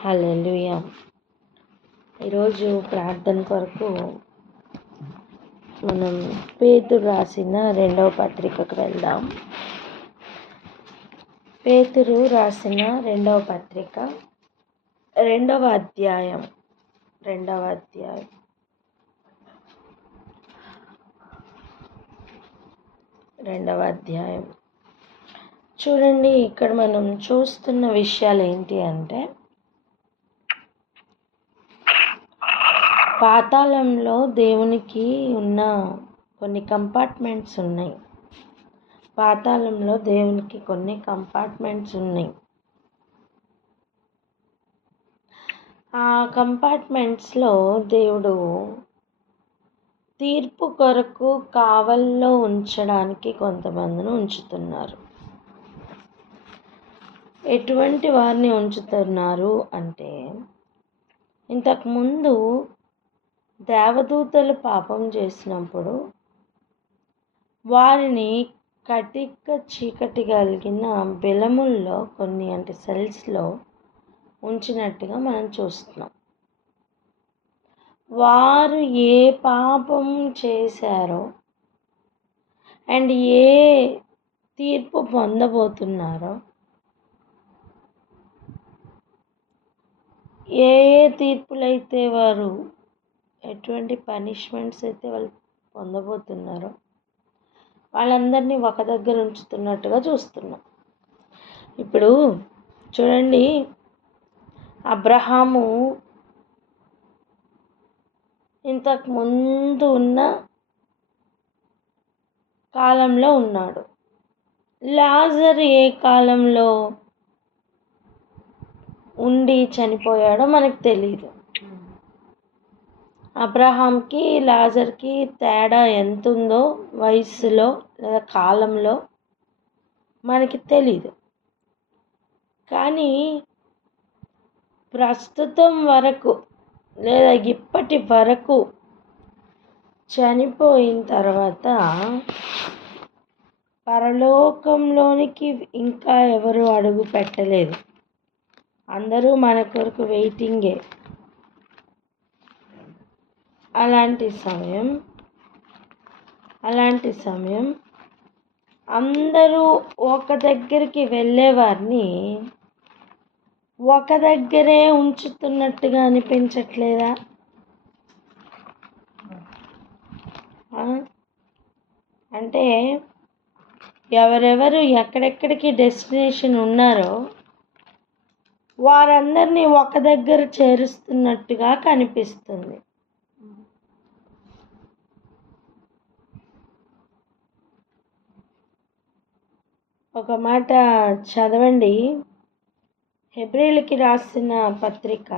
హల్లెలూయా. ఈరోజు ప్రార్థన కొరకు మనం పేతురు రాసిన 2వ పత్రికకు వెళ్దాం. పేతురు రాసిన 2వ పత్రిక 2వ అధ్యాయం. చూడండి, ఇక్కడ మనం చూస్తున్న విషయాలు ఏంటి అంటే, పాతాళంలో దేవునికి ఉన్న కొన్ని కంపార్ట్మెంట్స్ ఉన్నాయి. ఆ కంపార్ట్మెంట్స్లో దేవుడు తీర్పు కొరకు కావల్లో ఉంచడానికి కొంతమందిని ఉంచుతున్నారు. ఎటువంటి వారిని ఉంచుతున్నారు అంటే, ఇంతకుముందు దేవదూతలు పాపం చేసినప్పుడు వారిని కటిక చీకటి కలిగిన బిలముల్లో కొన్ని సెల్స్లో ఉంచినట్టుగా మనం చూస్తున్నాం. వారు ఏ పాపం చేశారో అండ్ ఏ తీర్పు పొందబోతున్నారో, ఏ తీర్పులైతే వారు ఎటువంటి పనిష్మెంట్స్ అయితే వాళ్ళు పొందబోతున్నారో వాళ్ళందరినీ ఒక దగ్గర ఉంచుతున్నట్టుగా చూస్తున్నాం. ఇప్పుడు చూడండి, అబ్రహాము ఇంతకు ముందు ఉన్న కాలంలో ఉన్నాడు. లాజర్ ఏ కాలంలో ఉండి చనిపోయాడో మనకు తెలియదు. అబ్రహాంకి లాజర్కి తేడా ఎంత ఉందో వయస్సులో లేదా కాలంలో మనకి తెలీదు. కానీ ప్రస్తుతం వరకు లేదా ఇప్పటి వరకు చనిపోయిన తర్వాత పరలోకంలోనికి ఇంకా ఎవరు అడుగు పెట్టలేదు. అందరూ మన కొరకు వెయిటింగే. అలాంటి సమయం అందరూ ఒక దగ్గరికి వెళ్ళేవారిని ఒక దగ్గరే ఉంచుతున్నట్టుగా అనిపించట్లేదా? అంటే ఎవరెవరు ఎక్కడెక్కడికి డెస్టినేషన్ ఉన్నారో వారందరినీ ఒక దగ్గర చేరుస్తున్నట్టుగా కనిపిస్తుంది. ఒక మాట చదవండి, హెబ్రీయులకి రాసిన పత్రిక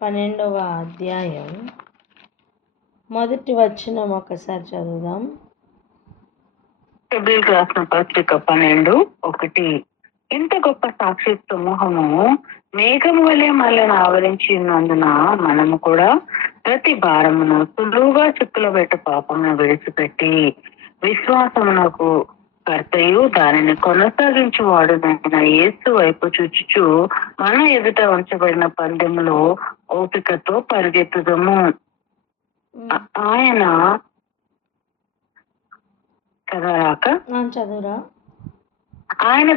12వ అధ్యాయం మొదటి వచనం ఒకసారి చదువుదాం. హెబ్రీయులకు రాసిన పత్రిక 12:1. ఇంత గొప్ప సాక్షి సమూహము మేఘము వలె మనల్ని ఆవరించి ఉన్నందున మనము కూడా ప్రతి భారమును సులువుగా చిక్కులబెట్టు పాపమును విడిచిపెట్టి విశ్వాసమునకు కర్తయు దానిని కొనసాగించువాడునైన యేసు వైపు చూచుచు మన ఎదుట ఉంచబడిన పందెములో ఓపికతో పరిగెత్తుదము. ఆయన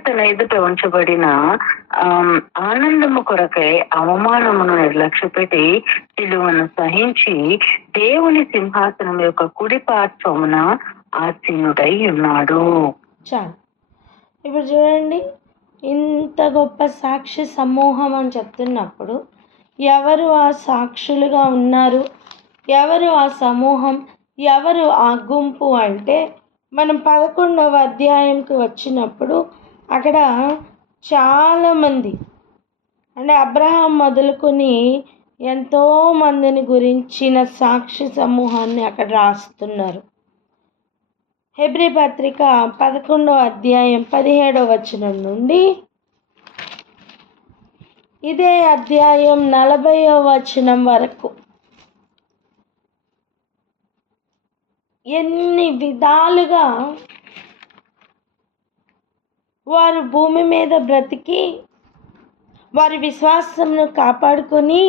తన ఎదుట ఉంచబడిన ఆనందము కొరకై అవమానమును నిర్లక్ష్యపెట్టి సిలువను సహించి దేవుని సింహాసనం యొక్క కుడి పార్శ్వమున ఆసీనుడై ఉన్నాడు. చాలు. ఇప్పుడు చూడండి, ఇంత గొప్ప సాక్షి సమూహం అని చెప్తున్నప్పుడు ఎవరు ఆ సాక్షులుగా ఉన్నారు, ఎవరు ఆ సమూహం, ఎవరు ఆ గుంపు అంటే, మనం 11వ అధ్యాయంకి వచ్చినప్పుడు అక్కడ చాలామంది అంటే అబ్రహాం మొదలుకొని ఎంతోమందిని గురించిన సాక్షి సమూహాన్ని అక్కడ రాస్తున్నారు. హెబ్రీ పత్రిక 11వ అధ్యాయం 17వ వచనం నుండి ఇదే అధ్యాయం 40వ వచనం వరకు ఎన్ని విధాలుగా వారు భూమి మీద బ్రతికి వారి విశ్వాసమును కాపాడుకొని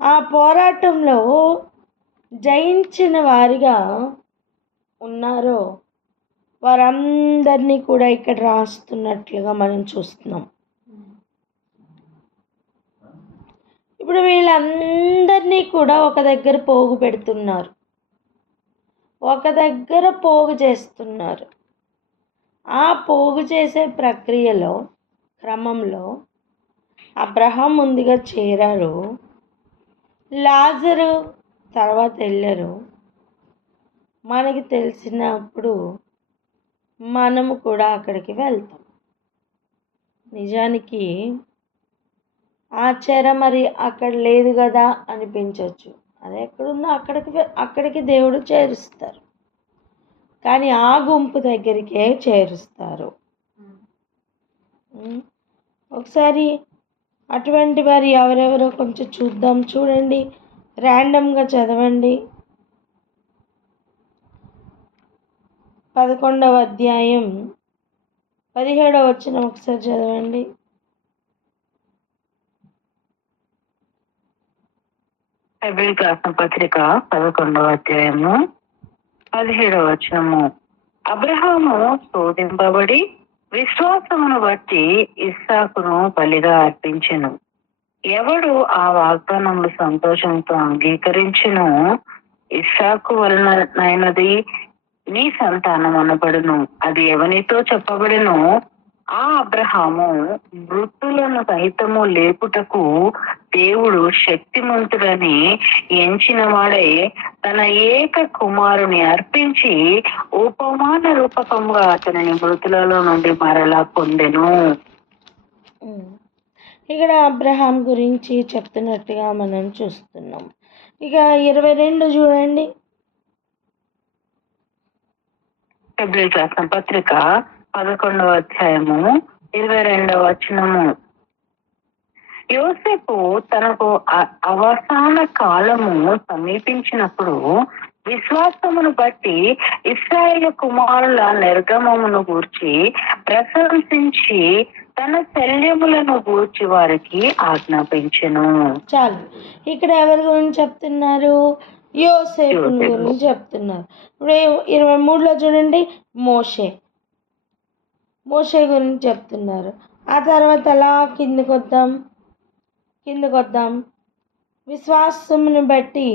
ఆ పోరాటంలో జయించిన వారిగా ఉన్నారో వారందరినీ కూడా ఇక్కడ రాస్తున్నట్లుగా మనం చూస్తున్నాం. ఇప్పుడు వీళ్ళందరినీ కూడా ఒక దగ్గర పోగు పెడుతున్నారు, ఒక దగ్గర పోగు చేస్తున్నారు. ఆ పోగు చేసే ప్రక్రియలో క్రమంలో అబ్రహాం ముందుగా చేరారు, లాజరు తర్వాత వెళ్ళారు. మనకి తెలిసినప్పుడు మనము కూడా అక్కడికి వెళ్తాం. నిజానికి ఆ చెర మరి అక్కడ లేదు కదా అనిపించవచ్చు. అది ఎక్కడుందో అక్కడికి దేవుడు చేరుస్తారు, కానీ ఆ గుంపు దగ్గరికే చేరుస్తారు. ఒకసారి అటువంటి వారు ఎవరెవరో కొంచెం చూద్దాం. చూడండి, ర్యాండమ్గా చదవండి. 11వ అధ్యాయం 17వ వచనం ఒకసారి చదవండి. హెబ్రీయులకు రాసిన పత్రిక 11వ అధ్యాయము 17వ వచనము. అబ్రహాము శోధింపబడి విశ్వాసమును బట్టి ఇస్సాకును బలిగా అర్పించెను. ఎవడు ఆ వాగ్దానములు సంతోషంతో అంగీకరించెను, ఇస్సాకు వలనైనది నీ సంతానం అనబడును. అది ఎవనితో చెప్పబడెను, ఆ అబ్రహాము మృతులను సహితము లేపుటకు దేవుడు శక్తిమంతుడని ఎంచిన వాడే తన ఏక కుమారుని అర్పించి ఉపమాన రూపకంగా అతనిని మృతులలో నుండి మరలా పొందెను. ఇక్కడ అబ్రహాం గురించి చెప్తున్నట్టుగా మనం చూస్తున్నాం. ఇక 22 చూడండి. హెబ్రీయులకు రాసిన పత్రిక 11వ అధ్యాయము 22వ వచనము. యోసేపు తనకు అవసాన కాలము సమీపించినప్పుడు విశ్వాసమును బట్టి ఇశ్రాయేలు కుమారుల నిర్గమమును గూర్చి ప్రశంసించి తన శల్యములను గూర్చి వారికి ఆజ్ఞాపించెను. చాలు, ఇక్కడ ఎవరి గురించి చెప్తున్నారు? యోసేపు గురించి చెప్తున్నారు. ఇప్పుడు 23లో చూడండి, మోషే గురించి చెప్తున్నారు. ఆ తర్వాత అలా కిందకు వద్దాం. విశ్వాసమును బట్టి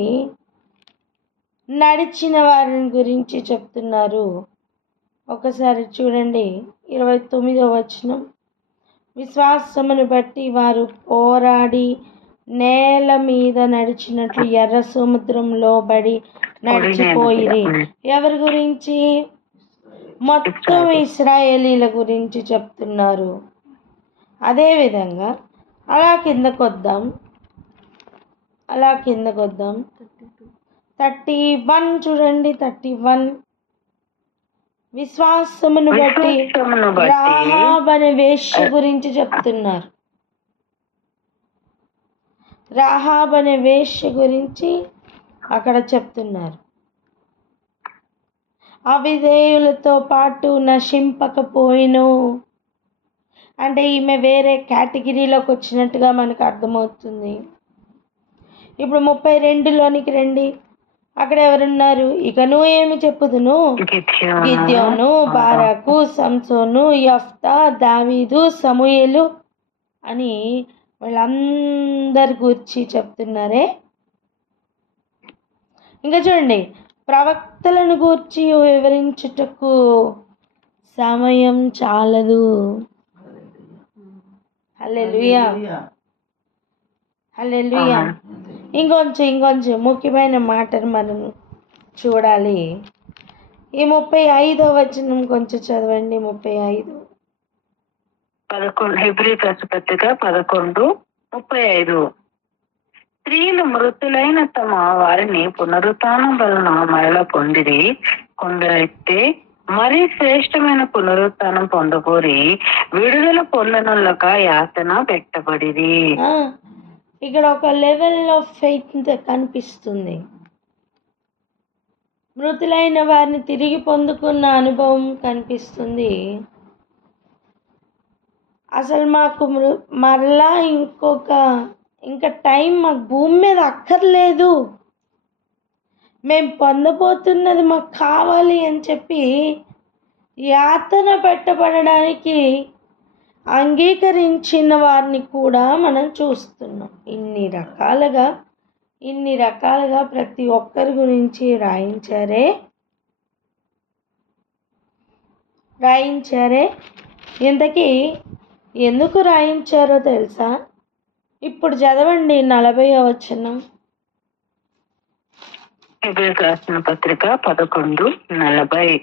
నడిచిన వారిని గురించి చెప్తున్నారు. ఒకసారి చూడండి 29వ వచనం. విశ్వాసమును బట్టి వారు పోరాడి నేల మీద నడిచినట్లు ఎర్ర సముద్రంలో బడి నడిచిపోయిరి. ఎవరి గురించి? మొత్తం ఇశ్రాయేలీల గురించి చెప్తున్నారు. అదేవిధంగా అలా కిందకు వద్దాం. 31 చూడండి. 31 విశ్వాసమును బట్టి రాహాబు అనే వేశ్య గురించి చెప్తున్నారు. రాహాబు అనే వేశ్య గురించి అక్కడ చెప్తున్నారు. అవిధేయులతో పాటు నశింపకపోయిను అంటే ఈమె వేరే కేటగిరీలోకి వచ్చినట్టుగా మనకు అర్థమవుతుంది. ఇప్పుడు 32లోనికి రండి. అక్కడ ఎవరున్నారు? ఇకను ఏమి చెప్పుదును, గిద్యోను, బారాకు, సంసోను, యెఫ్తా, దావీదు, సమూయేలు అని వాళ్ళందరి గురించి చెప్తున్నారే. ఇంకా చూడండి, ప్రవక్తలను గూర్చి వివరించుటకు సమయం చాలదు. హల్లెలూయా. ఇంకొంచెం ముఖ్యమైన మాటను మనం చూడాలి. ఈ 35వ వచనం కొంచెం చదవండి. 35 హెబ్రీయులకు రాసిన పత్రిక 11:35. స్త్రీలు మృతులైన తమ వారిని పునరుత్థానం వలన మరల పొందిరి. కొందరైతే మరి శ్రేష్టమైన పునరుత్థానం పొందకోరి విడుదల పొందనులక యాతన పెట్టబడిరి. ఇక్కడ ఒక లెవెల్ ఆఫ్ ఫెయిత్ కనిపిస్తుంది. మృతులైన వారిని తిరిగి పొందుకున్న అనుభవం కనిపిస్తుంది. అసలు మాకు మరలా ఇంకా టైం మాకు భూమి మీద అక్కర్లేదు, మేము పొందబోతున్నది మాకు కావాలి అని చెప్పి యాతన పెట్టబడడానికి అంగీకరించిన వారిని కూడా మనం చూస్తున్నాం. ఇన్ని రకాలుగా ప్రతి ఒక్కరి గురించి రాయించారే. ఇంతకీ ఎందుకు రాయించారో తెలుసా? ఇప్పుడు చదవండి 40వ వచనం. హెబ్రీయులకు రాసిన పత్రిక 11:40.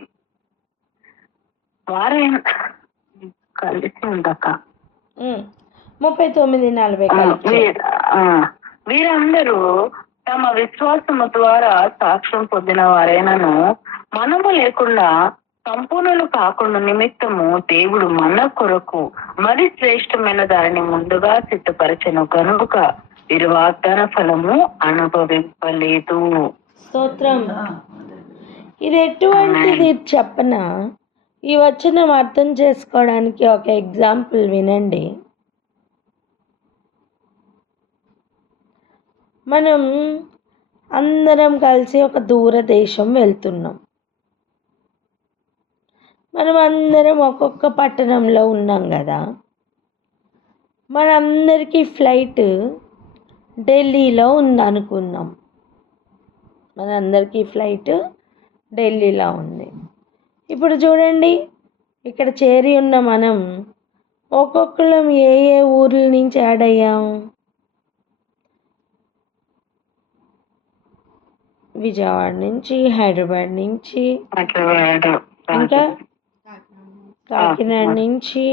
వారైనా కలిసి ఉండక 39:40. వీరందరూ తమ విశ్వాసము ద్వారా సాక్ష్యం పొందిన వారైనను మనము లేకుండా సంపూర్ణులు కాకుండా నిమిత్తము దేవుడు మన కొరకు మరి శ్రేష్టమైన దానిని ముందుగా సిద్ధపరచను కనుక వీరు వాగ్దాన ఫలము అనుభవింపలేదు. స్తోత్రం. ఇది ఎటువంటిది చెప్పనా? ఈ వచనం అర్థం చేసుకోవడానికి ఒక ఎగ్జాంపుల్ వినండి. మనం అందరం కలిసి ఒక దూరదేశం వెళ్తున్నాం. మనం అందరం ఒక్కొక్క పట్టణంలో ఉన్నాం కదా. మనందరికీ ఫ్లైట్ ఢిల్లీలో ఉందనుకుందాం. మనందరికీ ఫ్లైట్ ఢిల్లీలో ఉంది. ఇప్పుడు చూడండి, ఇక్కడ చేరి ఉన్న మనం ఒక్కొక్కరం ఏ ఊర్ల నుంచి యాడ్ అయ్యాం? విజయవాడ నుంచి, హైదరాబాద్ నుంచి, ఇంకా కాకినాడ నుంచి,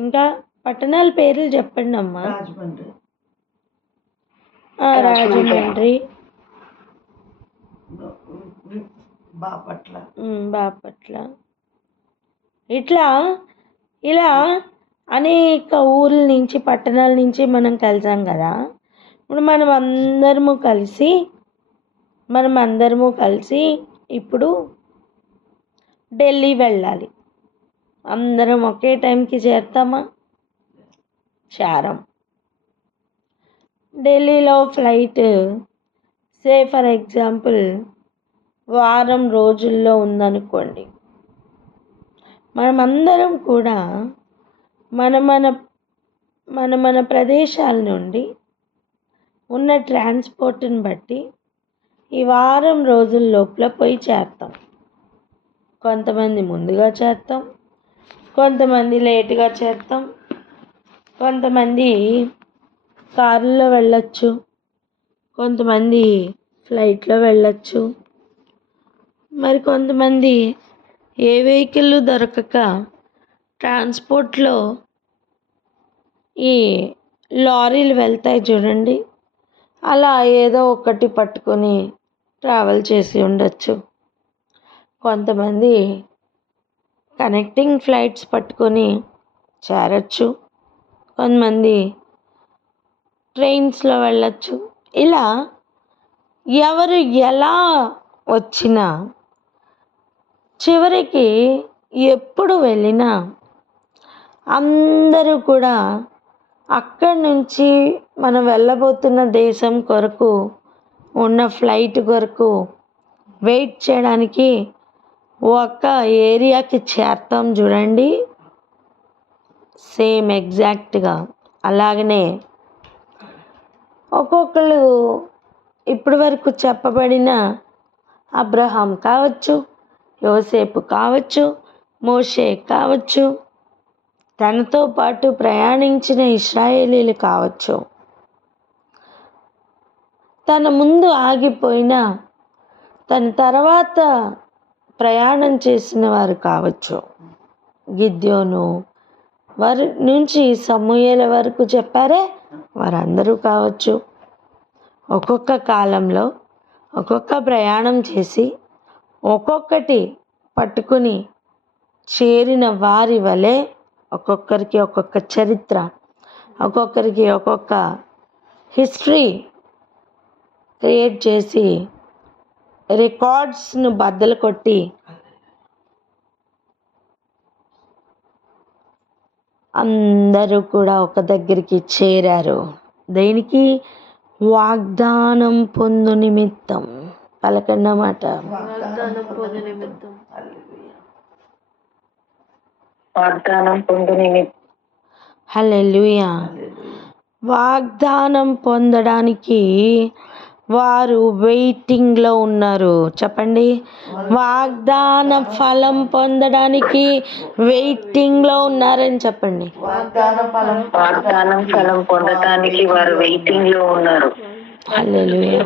ఇంకా పట్టణాల పేర్లు చెప్పండి అమ్మా. రాజమండ్రి, బాపట్ల, ఇలా అనేక ఊర్ల నుంచి, పట్టణాల నుంచి మనం కలిసాం కదా. ఇప్పుడు మనం అందరము కలిసి ఇప్పుడు ఢిల్లీ వెళ్ళాలి. అందరం ఒకే టైంకి చేరుతామా? చేరం. ఢిల్లీలో ఫ్లైట్ ఫర్ ఎగ్జాంపుల్ వారం రోజుల్లో ఉందనుకోండి. మనమందరం కూడా మన ప్రదేశాల నుండి ఉన్న ట్రాన్స్పోర్ట్ని బట్టి ఈ వారం రోజుల లోపల పోయి చేరుతాం. కొంతమంది ముందుగా చేరుతాం, కొంతమంది లేటుగా చేరుతాం, కొంతమంది కారులో వెళ్ళొచ్చు, కొంతమంది ఫ్లైట్లో వెళ్ళొచ్చు, మరి కొంతమంది ఏ వెహికల్ దొరకక ట్రాన్స్పోర్ట్లో ఈ లారీలు వెళ్తాయి చూడండి, అలా ఏదో ఒకటి పట్టుకొని ట్రావెల్ చేసి ఉండొచ్చు. కొంతమంది కనెక్టింగ్ ఫ్లైట్స్ పట్టుకొని చేరచ్చు, కొంతమంది ట్రైన్స్లో వెళ్ళచ్చు. ఇలా ఎవరు ఎలా వచ్చినా చివరికి ఎప్పుడు వెళ్ళినా అందరూ కూడా అక్కడి నుంచి మనం వెళ్ళబోతున్న దేశం కొరకు ఉన్న ఫ్లైట్ కొరకు వెయిట్ చేయడానికి ఒక ఏరియాకి చేరుతాం చూడండి. సేమ్ ఎగ్జాక్ట్గా అలాగనే ఒక్కొక్కరు ఇప్పటి వరకు చెప్పబడిన అబ్రహాం కావచ్చు, యోసేపు కావచ్చు, మోషే కావచ్చు, తనతో పాటు ప్రయాణించిన ఇశ్రాయేలీలు కావచ్చు, తన ముందు ఆగిపోయిన తన తర్వాత ప్రయాణం చేసిన వారు కావచ్చు, గిద్యోను వారి నుంచి సమూయేలు వరకు చెప్పారే వారందరూ కావచ్చు. ఒక్కొక్క కాలంలో ఒక్కొక్క ప్రయాణం చేసి ఒక్కొక్కటి పట్టుకుని చేరిన వారి వలె ఒక్కొక్కరికి ఒక్కొక్క చరిత్ర, ఒక్కొక్కరికి ఒక్కొక్క హిస్టరీ క్రియేట్ చేసి రికార్డ్స్ను బద్దలు కొట్టి అందరూ కూడా ఒక దగ్గరికి చేరారు. దేనికి? వాగ్దానం పొందు నిమిత్తం. పలకన్నమాట. వాగ్దానం పొందు నిమిత్తం. హల్లెలూయా. వాగ్దానం పొందడానికి వారు వెయిటింగ్లో ఉన్నారు. చెప్పండి. వాగ్దాన ఫలం పొందడానికి వెయిటింగ్లో ఉన్నారని చెప్పండి. వాగ్దానం ఫలం పొందడానికి వారు వెయిటింగ్ లో ఉన్నారు. హల్లెలూయా.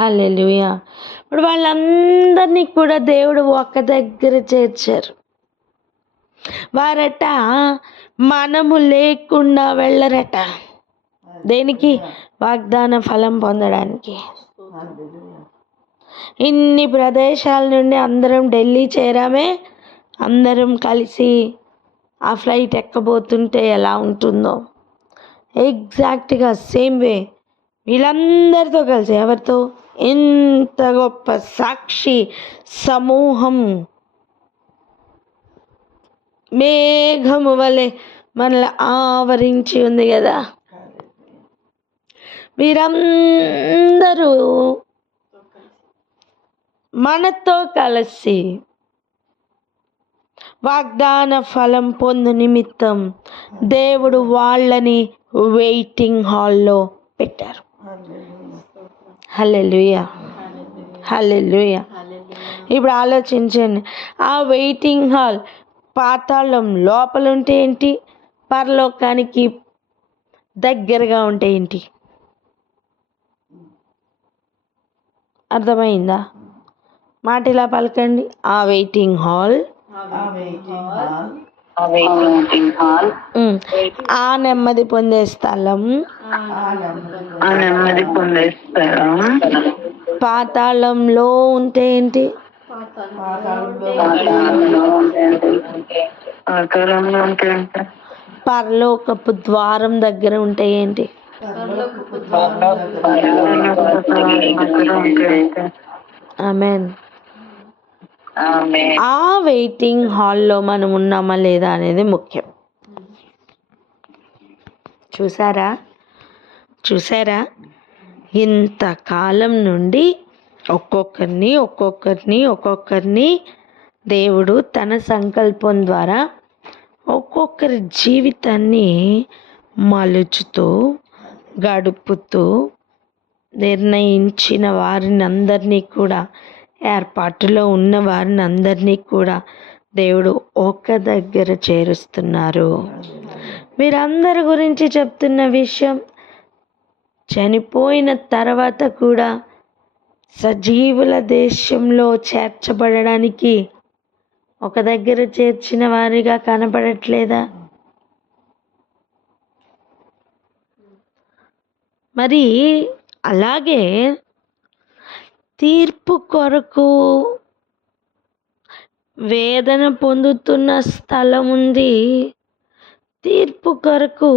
హల్లెలూయా. ఇప్పుడు వాళ్ళందరినీ కూడా దేవుడు ఒక దగ్గర చేర్చారు. వారట మనము లేకుండా వెళ్ళరట. దేనికి? వాగ్దాన ఫలం పొందడానికి. ఇన్ని ప్రదేశాల నుండి అందరం ఢిల్లీ చేరామే. అందరం కలిసి ఆ ఫ్లైట్ ఎక్కబోతుంటే ఎలా ఉంటుందో ఎగ్జాక్ట్గా సేమ్ వే వీళ్ళందరితో కలిసి, ఎవరితో? ఇంత గొప్ప సాక్షి సమూహం మేఘము వలె మనల్ని ఆవరించి ఉంది కదా. వీరందరూ మనతో కలిసి వాగ్దాన ఫలం పొందు నిమిత్తం దేవుడు వాళ్ళని వెయిటింగ్ హాల్లో పెట్టారు. హల్లెలూయా. హల్లెలూయా. ఇప్పుడు ఆలోచించండి, ఆ వెయిటింగ్ హాల్ పాతాళం లోపల ఉంటే ఏంటి, పరలోకానికి దగ్గరగా ఉంటే ఏంటి? అర్థమైందా? మాట ఇలా పలకండి. ఆ వెయిటింగ్ హాల్, ఆ నెమ్మది పొందే స్థలం, పాతాళంలో ఉంటే ఏంటి? పరలోకపు ద్వారం దగ్గర ఉంటే ఏంటి? ఆమేన్. ఆ వెయిటింగ్ హాల్లో మనం ఉన్నామా లేదా అనేది ముఖ్యం. చూసారా ఇంతకాలం నుండి ఒక్కొక్కరిని దేవుడు తన సంకల్పం ద్వారా ఒక్కొక్కరి జీవితాన్ని మలుచుతూ గడుపుతూ నిర్ణయించిన వారిని అందరినీ కూడా, ఏర్పాటులో ఉన్న వారిని అందరినీ కూడా దేవుడు ఒక దగ్గర చేరుస్తున్నారు. వీరందరి గురించి చెప్తున్న విషయం, చనిపోయిన తర్వాత కూడా సజీవుల దేశంలో చేర్చబడడానికి ఒక దగ్గర చేర్చిన వారిగా కనపడట్లేదా? మరి అలాగే తీర్పు కొరకు వేదన పొందుతున్న స్థలం ఉంది. తీర్పు కొరకు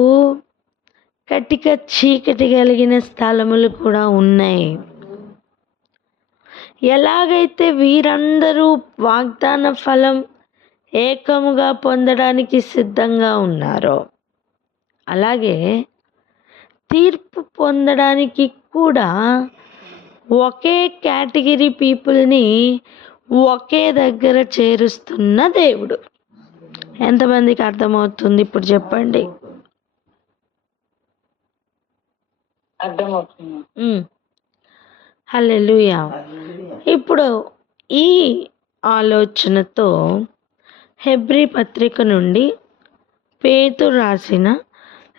కటిక చీకటి కలిగిన స్థలములు కూడా ఉన్నాయి. ఎలాగైతే వీరందరూ వాగ్దాన ఫలం ఏకముగా పొందడానికి సిద్ధంగా ఉన్నారో, అలాగే తీర్పు పొందడానికి కూడా ఒకే కేటగిరీ పీపుల్ని ఒకే దగ్గర చేరుస్తున్న దేవుడు. ఎంతమందికి అర్థమవుతుంది ఇప్పుడు చెప్పండి? హల్లెలూయా. ఇప్పుడు ఈ ఆలోచనతో హెబ్రీ పత్రిక నుండి పేతురు రాసిన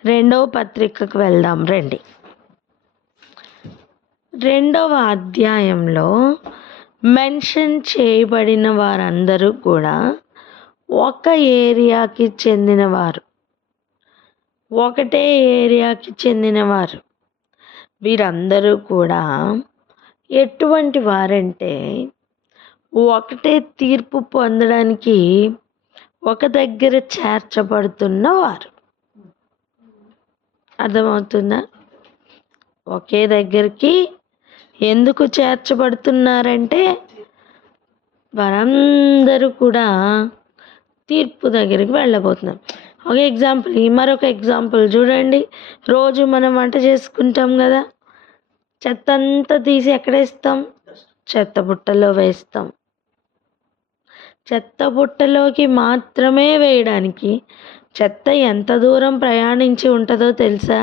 2వ పత్రికకు వెళ్దాం రండి. 2వ అధ్యాయంలో మెన్షన్ చేయబడిన వారందరూ కూడా ఒక ఏరియాకి చెందినవారు, ఒకటే ఏరియాకి చెందినవారు. వీరందరూ కూడా ఎటువంటి వారంటే ఒకటే తీర్పు పొందడానికి ఒక దగ్గర చేర్చబడుతున్నవారు. అర్థమవుతుందా? ఒకే దగ్గరికి ఎందుకు చేర్చబడుతున్నారంటే వారందరూ కూడా తీర్పు దగ్గరికి వెళ్ళబోతున్నారు. ఒక ఎగ్జాంపుల్, మరొక ఎగ్జాంపుల్ చూడండి. రోజు మనం వంట చేసుకుంటాం కదా, చెత్త అంతా తీసి ఎక్కడ వేస్తాం? చెత్త బుట్టలో వేస్తాం. చెత్త బుట్టలోకి మాత్రమే వేయడానికి చెత్త ఎంత దూరం ప్రయాణించి ఉంటుందో తెలుసా?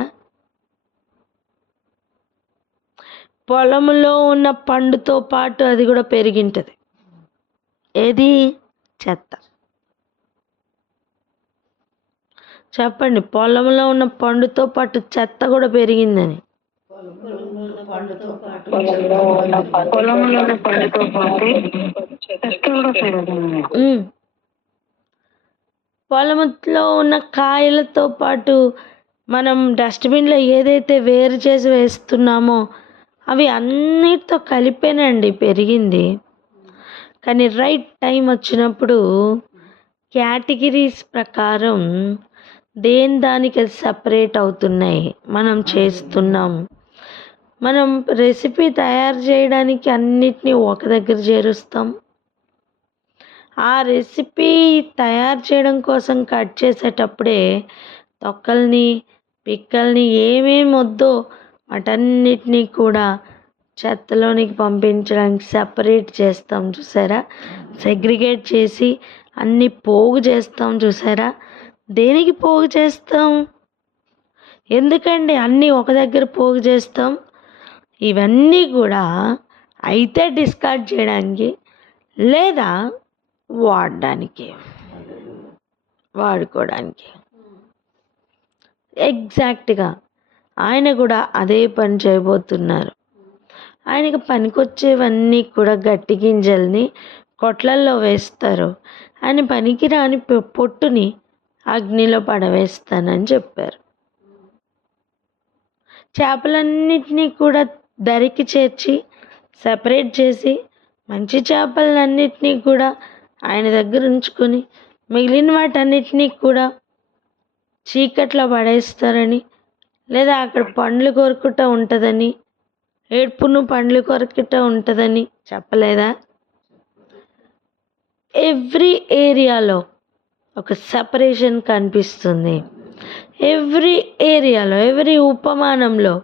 పొలంలో ఉన్న పండుతో పాటు అది కూడా పెరిగింటుంది. ఏది? చెత్త. చెప్పండి, పొలంలో ఉన్న పండుతో పాటు చెత్త కూడా పెరిగిందని. పొలంలో ఉన్న కాయలతో పాటు మనం డస్ట్బిన్లో ఏదైతే వేరు చేసి వేస్తున్నామో అవి అన్నిటితో కలిపేనండి పెరిగింది. కానీ రైట్ టైం వచ్చినప్పుడు కేటగిరీస్ ప్రకారం దానికి అది సపరేట్ అవుతున్నాయి. మనం చేస్తున్నాం. మనం రెసిపీ తయారు చేయడానికి అన్నిటినీ ఒక దగ్గర చేరుస్తాం. ఆ రెసిపీ తయారు చేయడం కోసం కట్ చేసేటప్పుడే తొక్కల్ని, పిక్కల్ని ఏమేమి వద్దో వాటన్నిటినీ కూడా చెత్తలోనికి పంపించడానికి సపరేట్ చేస్తాం చూసారా? సెగ్రిగేట్ చేసి అన్నీ పోగు చేస్తాం చూసారా? దేనికి పోగు చేస్తాం? ఎందుకండి అన్నీ ఒక దగ్గర పోగు చేస్తాం? ఇవన్నీ కూడా అయితే డిస్కార్డ్ చేయడానికి లేదా వాడుకోవడానికి. ఎగ్జాక్ట్గా ఆయన కూడా అదే పని చేయబోతున్నారు. ఆయనకి పనికొచ్చేవన్నీ కూడా గట్టి గింజల్ని కొట్లల్లో వేస్తారు. ఆయన పనికిరాని పొట్టుని అగ్నిలో పడవేస్తానని చెప్పారు. చేపలన్నిటినీ కూడా దరికి చేర్చి సపరేట్ చేసి మంచి చేపలన్నిటినీ కూడా ఆయన దగ్గర ఉంచుకొని మిగిలిన వాటన్నిటినీ కూడా చీకట్లో పడేస్తారని, లేదా అక్కడ పండ్లు కొరుకుట ఉంటుందని, ఏడ్పును పండ్లు కొరుకుట ఉంటుందని చెప్పలేదా? ఎవ్రీ ఏరియాలో ఒక సపరేషన్ కనిపిస్తుంది. ఎవ్రీ ఏరియాలో, ఎవ్రీ ఉపమానంలో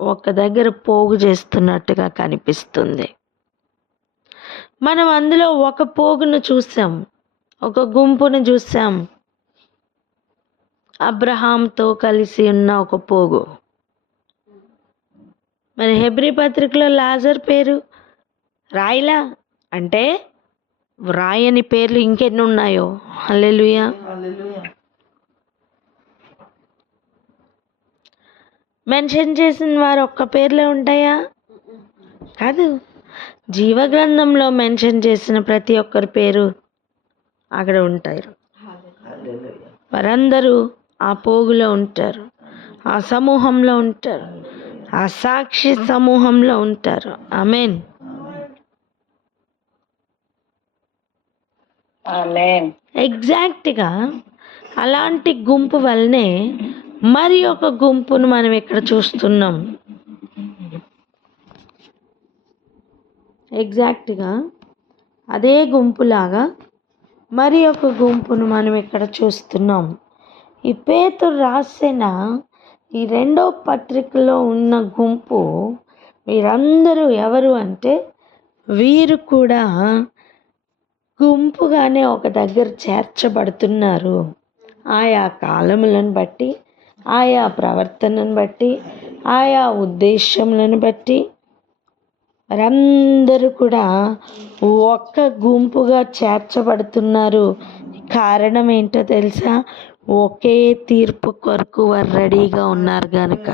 ఒక దగ్గర పోగు చేస్తున్నట్టుగా కనిపిస్తుంది. మనం అందులో ఒక పోగును చూసాం, ఒక గుంపును చూసాం. అబ్రహాంతో కలిసి ఉన్న ఒక పోగు. మరి హెబ్రీ పత్రికలో లాజర్ పేరు రాయిలా అంటే వ్రాయని పేర్లు ఇంకెన్ని ఉన్నాయో. హల్లెలూయా. మెన్షన్ చేసిన వారు ఒక్క పేర్లే ఉంటాయా? కాదు. జీవగ్రంథంలో మెన్షన్ చేసిన ప్రతి ఒక్కరి పేరు అక్కడ ఉంటారు. వారందరూ ఆ పోగులో ఉంటారు, ఆ సమూహంలో ఉంటారు, ఆ సాక్షి సమూహంలో ఉంటారు. ఆమేన్. ఎగ్జాక్ట్గా అలాంటి గుంపు వల్లనే మరి ఒక గుంపును మనం ఇక్కడ చూస్తున్నాం. ఎగ్జాక్ట్గా అదే గుంపులాగా మరి ఒక గుంపును మనం ఇక్కడ చూస్తున్నాం. ఈ పేతురు రాసిన ఈ 2వ పత్రికలో ఉన్న గుంపు వీరందరూ ఎవరు అంటే వీరు కూడా గుంపుగానే ఒక దగ్గర చేర్చబడుతున్నారు. ఆయా కాలములను బట్టి, ఆయా ప్రవర్తనను బట్టి, ఆయా ఉద్దేశములను బట్టి వారందరూ కూడా ఒక్క గుంపుగా చేర్చబడుతున్నారు. కారణం ఏంటో తెలుసా? ఒకే తీర్పు కొరకు వారు రెడీగా ఉన్నారు గనుక.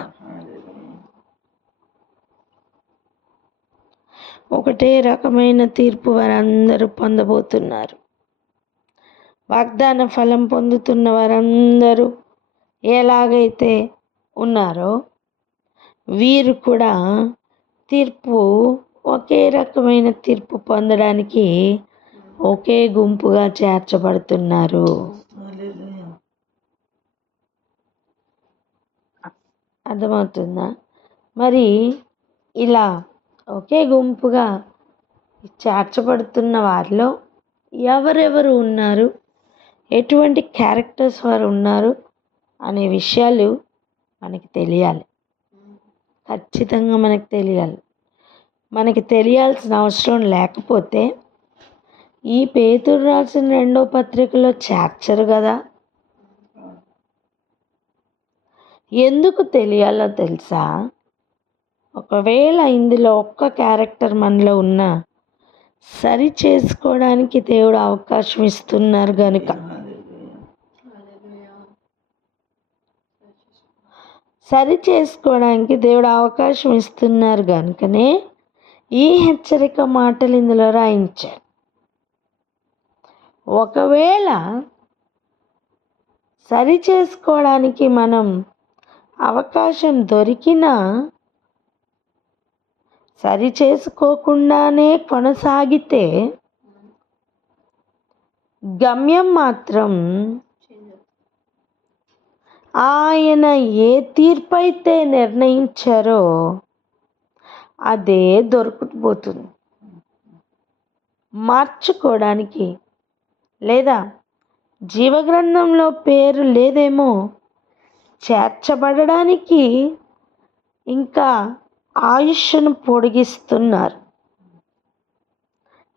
ఒకటే రకమైన తీర్పు వారందరూ పొందబోతున్నారు. వాగ్దాన ఫలం పొందుతున్న వారందరూ ఎలాగైతే ఉన్నారో వీరు కూడా తీర్పు ఒకే రకమైన తీర్పు పొందడానికి ఒకే గుంపుగా చేర్చబడుతున్నారు. అర్థమవుతుందా? మరి ఇలా ఒకే గుంపుగా చేర్చబడుతున్న వారిలో ఎవరెవరు ఉన్నారు, ఎటువంటి క్యారెక్టర్స్ వారు ఉన్నారు అనే విషయాలు మనకి తెలియాలి. ఖచ్చితంగా మనకి తెలియాలి. మనకి తెలియాల్సిన అవసరం లేకపోతే ఈ పేతురు రాసిన 2వ పత్రికలో చేర్చరు కదా. ఎందుకు తెలియాలో తెలుసా? ఒకవేళ ఇందులో ఒక్క క్యారెక్టర్ మనలో ఉన్నా సరి చేసుకోవడానికి దేవుడు అవకాశం ఇస్తున్నారు కనుక, సరి చేసుకోవడానికి దేవుడు అవకాశం ఇస్తున్నారు కనుకనే ఈ హెచ్చరిక మాటలు ఇందులో రాయించాడు. ఒకవేళ సరి చేసుకోవడానికి మనం అవకాశం దొరికినా సరి చేసుకోకుండానే కొనసాగితే గమ్యం మాత్రం ఆయన ఏ తీర్పు అయితే నిర్ణయించారో అదే దొరికిపోతుంది. మార్చుకోవడానికి లేదా జీవగ్రంథంలో పేరు లేదేమో, చేర్చబడడానికి ఇంకా ఆయుష్ను పొడిగిస్తున్నారు.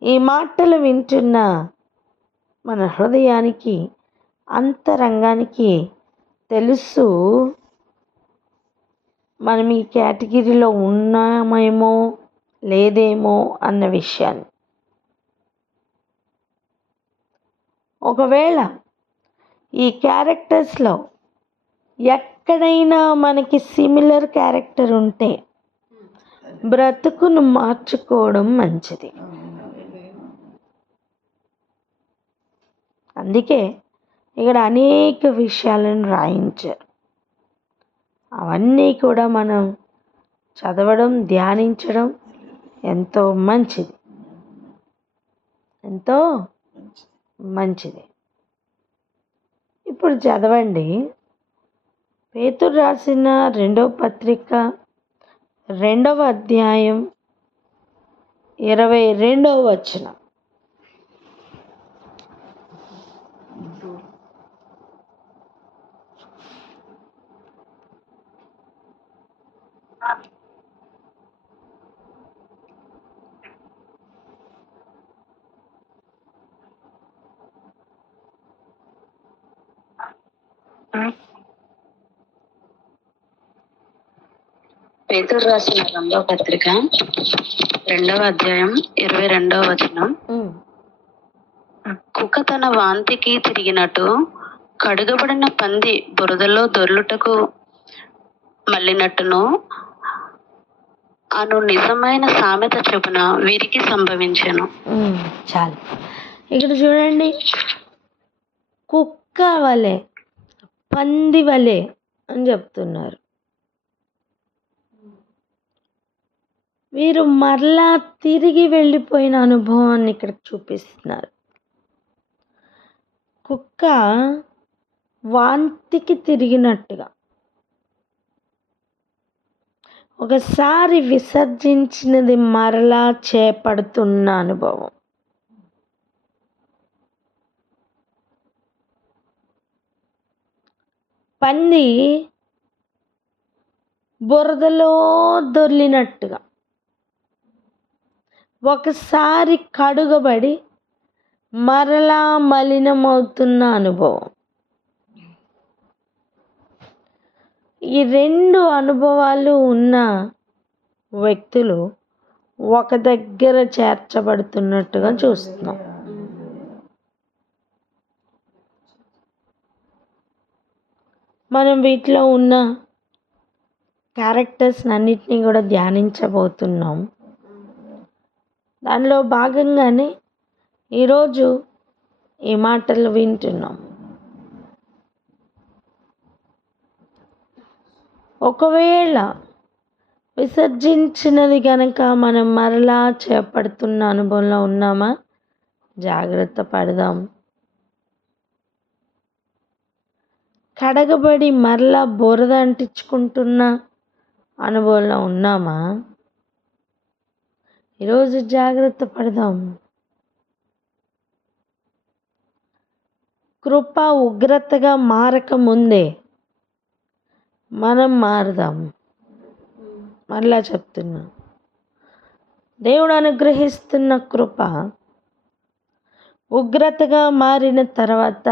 ఈ మాటలు వింటున్న మన హృదయానికి, అంతరంగానికి తెలుసు మనం ఈ కేటగిరీలో ఉన్నామేమో లేదేమో అన్న విషయాన్ని. ఒకవేళ ఈ క్యారెక్టర్స్లో ఎక్కడైనా మనకి సిమిలర్ క్యారెక్టర్ ఉంటే బ్రతుకును మార్చుకోవడం మంచిది. అందుకే ఇక్కడ అనేక విషయాలను రాయించారు. అవన్నీ కూడా మనం చదవడం, ధ్యానించడం ఎంతో మంచిది, ఎంతో మంచిది. ఇప్పుడు చదవండి, పేతురు రాసిన 2వ పత్రిక 2వ అధ్యాయం 22వ వచనం. పేతురు రాసిన 2వ పత్రిక 2వ అధ్యాయం 22వ వచనం. కుక్క తన వాంతికి తిరిగినట్టు కడుగబడిన పంది బురదలో దొర్లుటకు మళ్ళినట్టును అను నిజమైన సామెత చొప్పున వీరికి సంభవించెను. చాలు. ఇక్కడ చూడండి, కుక్క వలె, పంది వలె అని చెప్తున్నారు. వీరు మరలా తిరిగి వెళ్ళిపోయిన అనుభవాన్ని ఇక్కడ చూపిస్తున్నారు. కుక్క వాంతికి తిరిగినట్టుగా, ఒకసారి విసర్జించినది మరలా చేపడుతున్న అనుభవం. పంది బురదలో దొర్లినట్టుగా, ఒకసారి కడుగబడి మరలా మలినమవుతున్న అనుభవం. ఈ 2 అనుభవాలు ఉన్న వ్యక్తులు ఒక దగ్గర చేర్చబడుతున్నట్టుగా చూస్తున్నాం. మనం వీటిలో ఉన్న క్యారెక్టర్స్ అన్నిటినీ కూడా ధ్యానించబోతున్నాం. దానిలో భాగంగానే ఈరోజు ఈ మాటలు వింటున్నాం. ఒకవేళ విసర్జించినది కనుక మనం మరలా చేపడుతున్న అనుభవంలో ఉన్నామా? జాగ్రత్త పడదాం. కడగబడి మరలా బురద అంటించుకుంటున్న అనుభవంలో ఉన్నామా? ఈరోజు జాగ్రత్త పడదాం. కృప ఉగ్రతగా మారక ముందే మనం మారదాం. మరలా చెప్తున్నా, దేవుడు అనుగ్రహిస్తున్న కృప ఉగ్రతగా మారిన తర్వాత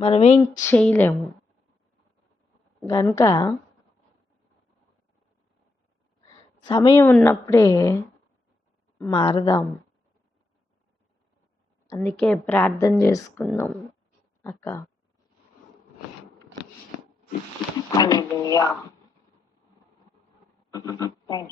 మనం ఏం చేయలేము. కనుక సమయం ఉన్నప్పుడే మారదాం. అందుకే ప్రార్థన చేసుకుందాం అక్క. హల్లెలూయా. థాంక్స్.